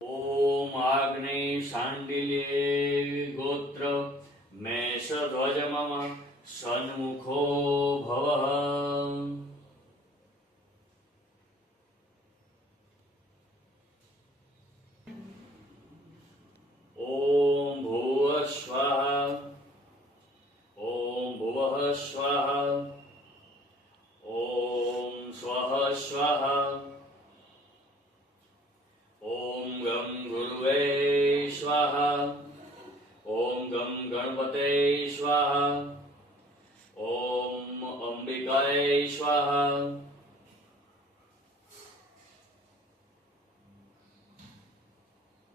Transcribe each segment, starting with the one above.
ओम आग्नेय शाण्डिल्ये गोत्र मेषध्वज मम सन्मुखो भवः। ओम भुवः स्वाहा। ओम भुवः स्वाहा। ओम स्वः स्वाहा। ओम गं गुरुवे स्वाहा। ओम गं गणपते स्वाहा। ओम अंबिकाय स्वाहा।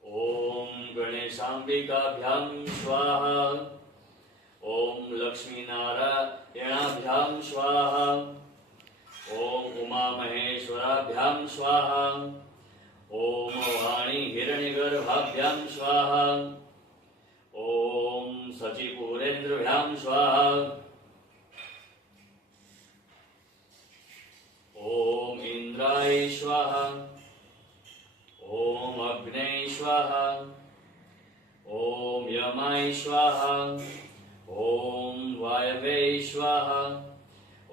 ओम गणेशांबिकाभ्यां स्वाहा। ओम लक्ष्मीनारायणाभ्यां स्वाहा। ओम उमामहेश्वराभ्यां स्वाहा। ओम वाणी हिरण्यगर्भाभ्यां स्वाहा। ओम सचिपुरेन्द्रभ्यां स्वाहा। ओम इंद्राय स्वाहा। ओम अग्ने स्वाहा। ओम यमाय स्वाहा। ओम वायवे स्वाहा।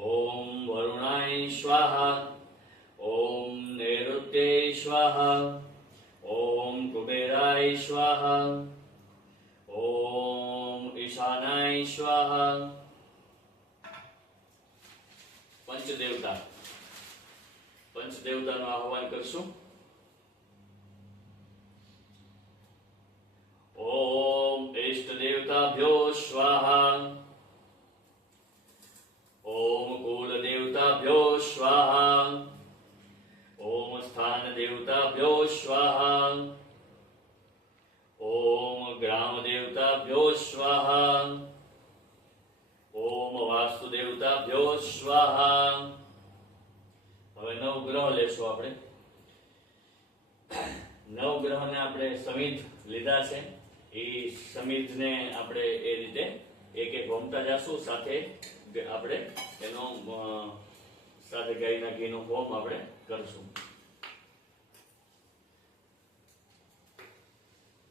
ओम वरुणाय स्वाहा। ओम नैऋत्ये स्वाहा। ओम कुबेराय स्वाहा। ओम ईशानाय स्वाहा। पंचदेवताનું આહવાન કરશું। ओम इष्टदेवताभ्यो स्वाहा। ओम कुलदेवताभ्यो स्वाहा। ओम स्थानदेवताभ्यो स्वाहा। ओम ग्रामदेवताभ्यो स्वाहा। ओम वास्तुदेवताभ्यो स्वाहा। હવે નવગ્રહ લેશું આપણે। નવગ્રહને આપણે સમિત લીધા છે। એ સમિતને આપણે એ રીતે એક એક હોમતા જાશું। સાથે આપણે એનો સાથે ગાયના ઘીનો હોમ આપણે કરશું।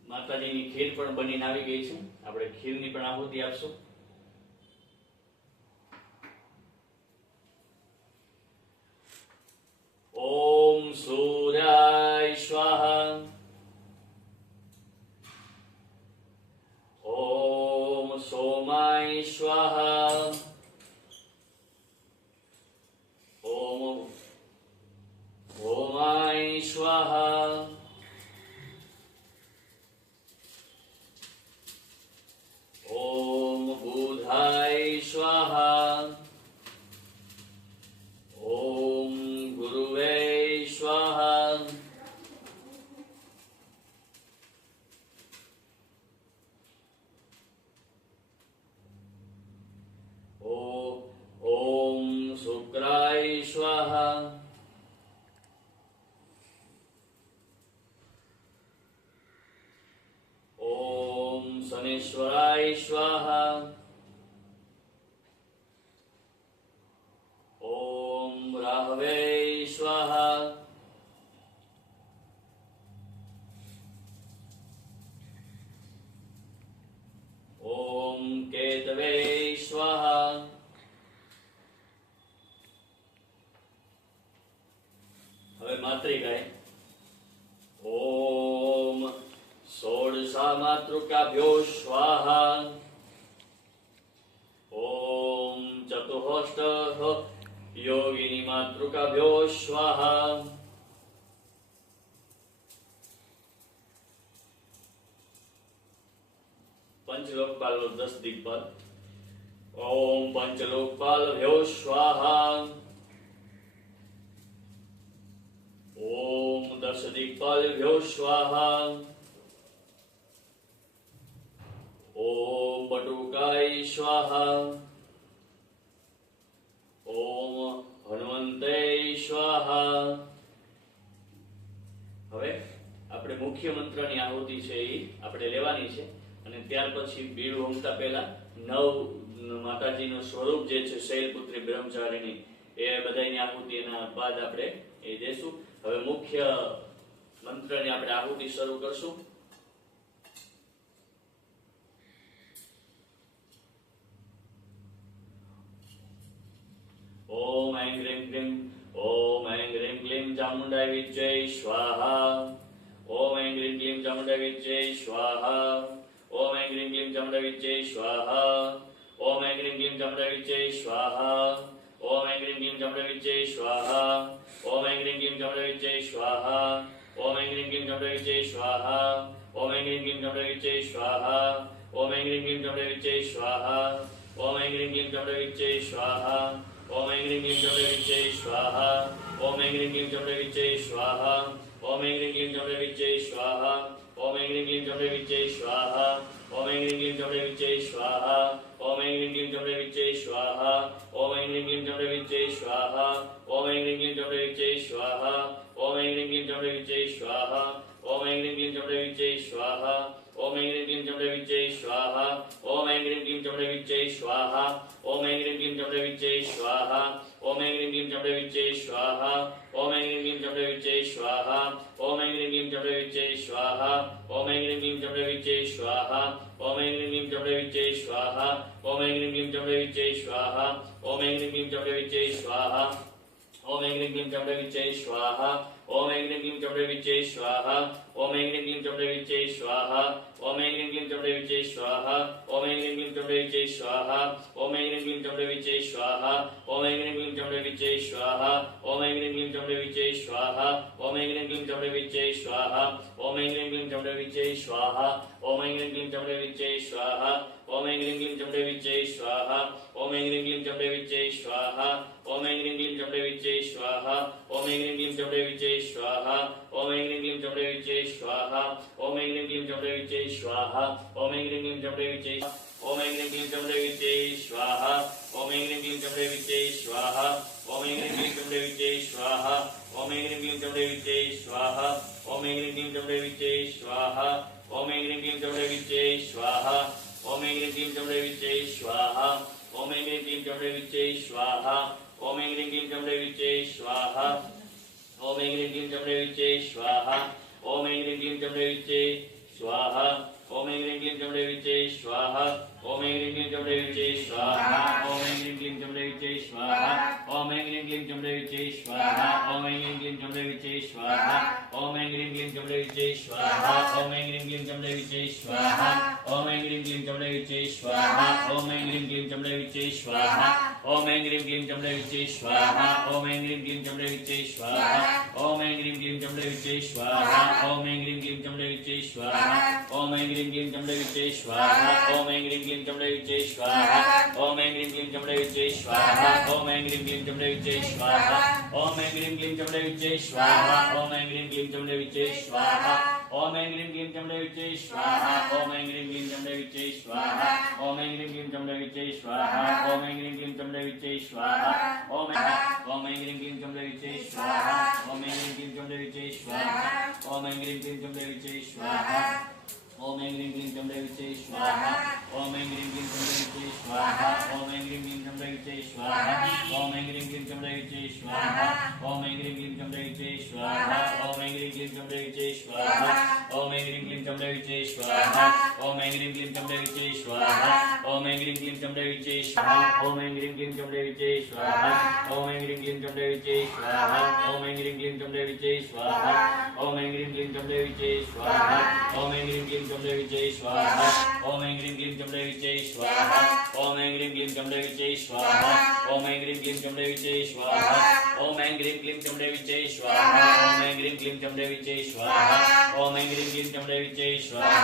માતાજીની ખીર પણ બનીને આવી ગઈ છે। આપણે ખીરની પણ આહુતિ આપશું। ओम सूर्याय स्वाहा। ओम सोमाय स्वाहा। ओम भौमाय स्वाहा। ओम बुधाय स्वाहा। ओम गुरुवे स्वाहा। ओम शुक्राय स्वाहा। ओम शनेश्वराय स्वाहा। ओम राहवे स्वाहा। ओम केतवे स्वाहा। હવે માતૃકાય। ओम षोडशा मातृकाभ्यो स्वाहा। ओम चतुष्टः योगिनी मातृकाभ्यो स्वाहा। पंचलोकपाल 10 दिक्पाल। ओम पंचलोकपालभ्यो स्वाहा। ओम 10 दिक्पालभ्यो स्वाहा। ओम बटुकाय स्वाहा। ओम हनुमंते स्वाहा। હવે આપણે મુખ્ય મંત્રની આહુતિ છે એ આપણે લેવાની છે। અને ત્યાર પછી બીડું હોમતા પહેલા નવ માતાજીનું સ્વરૂપ જે છે શૈલપુત્રી બ્રહ્મચારીની એ બધાની આહુતિ એના બાદ આપણે એ દેશું। હવે મુખ્ય મંત્રની આપણે આહુતિ શરૂ કરશું. ओम ऐं ह्रीं क्लीं ओम ऐं ह्रीं क्लीं चामुण्डाय विद्यै स्वाहा. ओम ऐं ह्रीं क्लीं चामुण्डाय विद्यै स्वाहा. ओम ऐं ह्रीं क्लीं चामुण्डाय विद्यै स्वाहा. ओम ऐं ह्रीं क्लीं चामुण्डाय विद्यै स्वाहा. ओम ऐं ह्रीं क्लीं चामुण्डाय विद्यै स्वाहा. ओम ऐं ह्रीं क्लीं चामुण्डाय विद्यै स्वाहा. ओम ऐं ह्रीं क्लीं चामुण्डाय विद्यै स्वाहा. ओम ऐं ह्रीं क्लीं चामुण्डाय विद्यै स्वाहा. ओम ऐं ह्रीं क्लीं चामुण्डाय विद्यै स्वाहा. ओम ऐं ह्रीं क्लीं चामुण्डाय विद्यै स्वाहा. ओम ऐं ह्रीं क्लीं चामुण्डाय विद्यै स्वाहा. ओम ऐं ह्रीं क्लीं चामुण्डाय विद्यै स्वाहा. ओम ऐं ह्रीं क्लीं चामुण्डाय विद्यै स्वाहा. ओम ऐं ह्रीं क्लीं चामुण्डाय विद्यै स्वाहा. ओम ऐं ह्रीं क्लीं चामुण्डाय विद्यै स्वाहा. ओम ऐं ह्रीं क्लीं चामुण्डाय विद्यै स्वाहा. ओम ऐं ह्रीं क्लीं चामुण्डाय विद्यै स्वाहा. ओम ऐं ह्रीं क्लीं चामुण्डाय विद्यै स्वाहा. ओम ऐं ह्रीं क्लीं चामुण्डाय विद्यै स्वाहा. ओम ऐं ह्रीं क्लीं चामुण्डाय विद्यै स्वाहा. ओम ऐं ह्रीं क्लीं चामुण्डाय विद्यै स्वाहा. ओम ऐं ह्रीं क्लीं चामुण्डाय विद्यै स्वाहा. ओम ऐं ह्रीं क्लीं चामुण्डाय विद्यै स्वाहा. ओम ऐं ह्रीं क्लीं चामुण्डाय विद्यै स्वाहा. ओम ऐं ह्रीं क्लीं चामुण्डाय विद्यै स्वाहा. ओम ऐं ह्रीं क्लीं चामुण्डाय विद्यै स्वाहा. ओम ऐं ह्रीं क्लीं चामुण्डाय विद्यै स्वाहा. ओम ऐं ह्रीं क्लीं चामुण्डाय विद्यै स्वाहा. ओम ऐं ह्रीं क्लीं चामुण्डाय विद्यै स्वाहा. ओम ऐं ह्रीं क्लीं चामुण्डाय विद्यै स्वाहा. ओम ऐं ह्रीं क्लीं चामुण्डाय विद्यै स्वाहा. ओम ऐं ह्रीं क्लीं चामुण्डाय विद्यै स्वाहा. ओम ऐं ह्रीं क्लीं चामुण्डाय विद्यै स्वाहा. ओम ऐं ह्रीं क्लीं चामुण्डाय विद्यै स्वाहा. ओम ऐं ह्रीं क्लीं चामुण्डाय विद्यै स्वाहा. ओम ऐं ह्रीं क्लीं चामुण्डाय विद्यै स्वाहा. ओम ऐं ह्रीं क्लीं चामुण्डाय विद्यै स्वाहा. ओम ऐं ह्रीं क्लीं चामुण्डाय विद्यै स्वाहा. ओम ऐं ह्रीं क्लीं चामुण्डाय विद्यै स्वाहा. ओम ऐं ह्रीं क्लीं चामुण्डाय विद्यै स्वाहा. ओम ऐं ह्रीं क्लीं चामुण्डाय विद्यै स्वाहा. ओम ऐं ह्रीं क्लीं चामुण्डाय विद्यै स्वाहा. ओम ऐं ह्रीं क्लीं चामुण्डाय विद्यै स्वाहा. ओम ऐं ह्रीं क्लीं चामुण्डाय विद्यै स्वाहा. ओम ऐं ह्रीं क्लीं चामुण्डाय विद्यै स्वाहा. ओम ऐं ह्रीं क्लीं चामुण्डाय विद्यै स्वाहा. ओम ऐं ह्रीं क्लीं चामुण्डाय विद्यै स्वाहा. ओम ऐं ह्रीं क्लीं चामुण्डाय विद्यै ओम ऐं ह्रीं क्लीं चामुण्डाय विद्यै स्वाहा. ओम ऐं ह्रीं क्लीं चामुण्डाय विद्यै स्वाहा. ओम ऐं ह्रीं क्लीं चामुण्डाय विद्यै स्वाहा. ओम ऐं ह्रीं क्लीं चामुण्डाय विद्यै स्वाहा. ओम ऐं ह्रीं क्लीं चामुण्डाय विद्यै स्वाहा. ओम ऐं ह्रीं क्लीं चामुण्डाय विद्यै स्वाहा. ओम ऐं ह्रीं क्लीं चामुण्डाय विद्यै स्वाहा. ओम ऐं ह्रीं क्लीं चामुण्डाय विद्यै स्वाहा. ओम ऐं ह्रीं क्लीं चामुण्डाय विद्यै स्वाहा. ओम ऐं ह्रीं क्लीं चामुण्डाय विद्यै स्वाहा. ओम ऐं ह्रीं क्लीं चामुण्डाय विद्यै स्वाहा. ओम ऐं ह्रीं क्लीं चामुण्डाय विद्यै स्वाहा. ओम ऐं ह्रीं क्लीं चामुण्डाय विद्यै स्वाहा. ओम ऐं ह्रीं क्लीं चामुण्डाय विद्यै स्वाहा. ओम ऐं ह्रीं क्लीं चामुण्डाय विद्यै स्वाहा. ओम ऐं ह्रीं क्लीं चामुण्डाय विद्यै स्वाहा. ओम ऐं ह्रीं क्लीं चामुण्डाय विद्यै स्वाहा. ओम ऐं ह्रीं क्लीं चामुण्डाय विद्यै स्वाहा. ओम ऐं ह्रीं क्लीं चामुण्डाय विद्यै स्वाहा. ओम ऐं ह्रीं क्लीं चामुण्डाय विद्यै स्वाहा. ओम ऐं ह्रीं क्लीं चामुण्डाय विद्यै स्वाहा. ओम ऐं ह्रीं क्लीं चामुण्डाय विद्यै स्वाहा. ओम ऐं ह्रीं क्लीं चामुण्डाय विद्यै स्वाहा. ओम ऐं ह्रीं क्लीं चामुण्डाय विद्यै स्वाहा. ओम ऐं ह्रीं क्लीं चामुण्डाय विद्यै स्वाहा. ओम ऐं ह्रीं क्लीं चामुण्डाय विद्यै स्वाहा. ओम ऐं ह्रीं क्लीं चामुण्डाय विद्यै स्वाहा. ओम ऐं ह्रीं क्लीं चामुण्डाय विद्यै स्वाहा. ओम ऐं ह्रीं क्लीं चामुण्डाय विद्यै स्वाहा. ओम ऐं ह्रीं क्लीं चामुण्डाय विद्यै स्वाहा. ओम ऐं ह्रीं क्लीं चामुण्डाय विद्यै स्वाहा. ओम ऐं ह्रीं क्लीं चामुण्डाय विद्यै स्वाहा. ओम ऐं ह्रीं क्लीं चामुण्डाय विद्यै स्वाहा. ओम ऐं ह्रीं क्लीं चामुण्डाय विद्यै स्वाहा. ओम ऐं ह्रीं क्लीं चामुण्डाय विद्यै स्वाहा. ओम ऐं ह्रीं क्लीं चामुण्डाय विद्यै स्वाहा. ओम ऐं ह्रीं क्लीं चामुण्डाय विद्यै स्वाहा. ओम ऐं ह्रीं क्लीं चामुण्डाय विद्यै स्वाहा. ओम ऐं ह्रीं क्लीं चामुण्डाय विद्यै स्वाहा. ओम ऐं ह्रीं क्लीं चामुण्डाय विद्यै स्वाहा. ओम ऐं ह्रीं क्लीं चामुण्डाय विद्यै स्वाहा. ओम ऐं ह्रीं क्लीं चामुण्डाय विद्यै स्वाहा. ओम ऐं ह्रीं क्लीं चामुण्डाय विद्यै स्वाहा. ओम ऐं ह्रीं क्लीं चामुण्डाय विद्यै स्वाहा. ओम ऐं ह्रीं क्लीं चामुण्डाय विद्यै स्वाहा. ओम ऐं ह्रीं क्लीं चामुण्डाय विद्यै स्वाहा. ओम ऐं ह्रीं क्लीं चामुण्डाय विद्यै स्वाहा. ओम ऐं ह्रीं क्लीं चामुण्डाय विद्यै स्वाहा. ओम ऐं ह्रीं क्लीं चामुण्डाय विद्यै स्वाहा. ओम ऐं ह्रीं क्लीं चामुण्डाय विद्यै स्वाहा. ओम ऐं ह्रीं क्लीं चामुण्डाय विद्यै स्वाहा. ओम ऐं ह्रीं क्लीं चामुण्डाय विद्यै स्वाहा. ओम ऐं ह्रीं क्लीं चामुण्डाय विद्यै स्वाहा. ओम ऐं ह्रीं क्लीं चामुण्डाय विद्यै स्वाहा. ओम ऐं ह्रीं क्लीं चामुण्डाय विद्यै स्वाहा. ओम ऐं ह्रीं क्लीं चामुण्डाय विद्यै स्वाहा. ओम ऐं ह्रीं क्लीं चामुण्डाय विद्यै स्वाहा. ओम ऐं ह्रीं क्लीं चामुण्डाय विद्यै स्वाहा.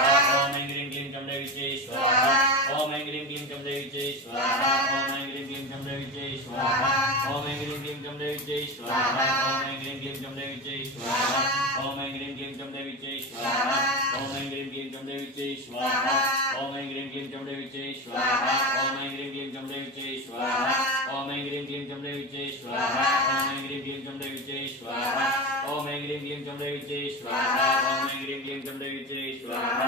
ओम ऐं ह्रीं क्लीं चामुण्डाय विद्यै स्वाहा. ओम ऐं ह्रीं क्लीं चामुण्डाय विद्यै स्वाहा. ओम ऐं ह्रीं क्लीं चामुण्डाय विद्यै स्वाहा. ओम ऐं ह्रीं क्लीं चामुण्डाय विद्यै स्वाहा. ओम ऐं ह्रीं क्लीं चामुण्डाय विद्यै स्वाहा. ओम ऐं ह्रीं क्लीं चामुण्डाय विद्यै स्वाहा. ओम ऐं ह्रीं क्लीं चामुण्डाय विद्यै स्वाहा. ओम ऐं ह्रीं क्लीं चामुण्डाय विद्यै स्वाहा. ओम ऐं ह्रीं क्लीं चामुण्डाय विद्यै स्वाहा. ओम ऐं ह्रीं क्लीं चामुण्डाय विद्यै स्वाहा. ओम ऐं ह्रीं क्लीं चामुण्डाय विद्यै स्वाहा. ओम ऐं ह्रीं क्लीं चामुण्डाय विद्यै स्वाहा.